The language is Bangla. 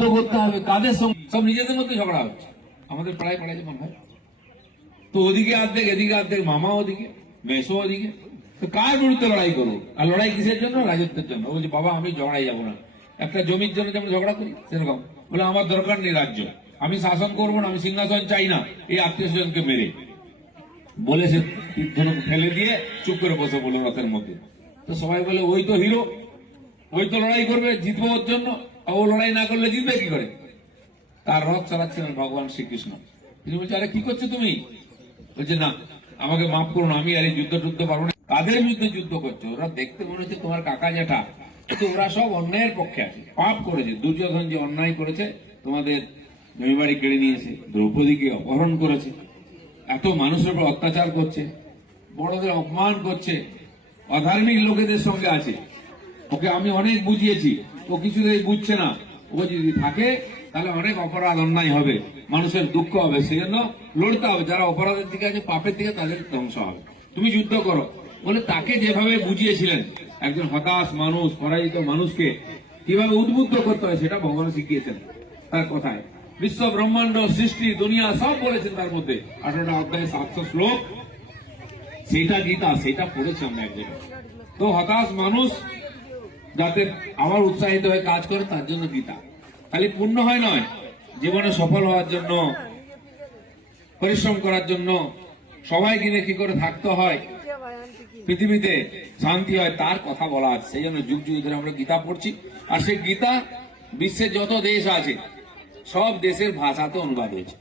করতে হবে কাদের সঙ্গে, সব নিজেদের মধ্যে ঝগড়া হচ্ছে আমাদের পাড়ায় পাড়ায় যেমন হয়। তো ওদিকে অর্ধেক এদিকে অর্ধেক, মামা ওদিকে মেসো ওদিকে, তো কার বিরুদ্ধে লড়াই করবো? আর লড়াই কিসের জন্য? রাজত্বের জন্য। বলছে বাবা আমি ঝগড়াই যাবো না। একটা জমির জন্য যেমন ঝগড়া করি সেরকম বলে আমার দরকার নেই রাজ্য, আমি শাসন করবো না, আমি সিংহাসন চাই না, এই আত্মীয় স্বজনকে মেরে বলে সে ধনুক ফেলে দিয়ে চুপ করে বসে বলল রথের মধ্যে। তো সবাই বলে ওই তো হিরো, ওই তো লড়াই করবে, জিতবো ওর জন্য, ও লড়াই না করলে জিতবে কি করে? তার রথ চালাচ্ছিলেন ভগবান শ্রীকৃষ্ণ। তিনি বলছে আরে কি করছো তুমি? বলছে না আমাকে মাফ করুন, আমি আর এই যুদ্ধ পারবো না। কাদের বিরুদ্ধে যুদ্ধ করছো? ওরা দেখতে মনে হচ্ছে তোমার কাকা জ্যাঠা, কিন্তু ওরা সব অন্যায়ের পক্ষে আছে, পাপ করেছে। দুর্যোধন যে অন্যায় করেছে, তোমাদের জমি বাড়ি কেড়ে নিয়েছে, দ্রৌপদীকে অপহরণ করেছে, এত মানুষের উপর অত্যাচার করছে, বড়দের অপমান করছে, অধার্মিক লোকেদের সঙ্গে আছে। ওকে আমি অনেক বুঝিয়েছি, ও কিছুতেই বুঝছে না। ও যদি থাকে তাহলে অনেক অপরাধ অন্যায় হবে, মানুষের দুঃখ হবে, সেজন্য লড়তে হবে। যারা অপরাধের দিকে আছে, পাপের দিকে, তাদের ধ্বংস হবে। তুমি যুদ্ধ করো বলে তাকে যেভাবে বুঝিয়েছিলেন, একজন হতাশ মানুষ, পরাজিত মানুষকে কিভাবে উদ্বুদ্ধ করতে হয় সেটা ভগবান শিখিয়েছেন তার কথায়। বিশ্ব ব্রহ্মাণ্ড সৃষ্টি দুনিয়া সব বলেছেন তার মধ্যে, 18টা অধ্যায় 700 শ্লোক, সেটা গীতা, সেটা পড়েছি আমরা এক জায়গায়। তো হতাশ মানুষ যাতে আবার উৎসাহিত হয়ে কাজ করে তার জন্য গীতা। খালি পুণ্য হয় নয়, জীবনে সফল হওয়ার জন্য, পরিশ্রম করার জন্য, সবাইকে নিয়ে কি করে থাকতে হয়, পৃথিবীতে শান্তি হয়, তার কথা বলা আছে। সেই জন্য যুগ যুগ ধরে আমরা গীতা পড়ছি। আর সেই গীতা বিশ্বের যত দেশ আছে সব দেশের ভাষাতে অনুবাদ হয়েছে।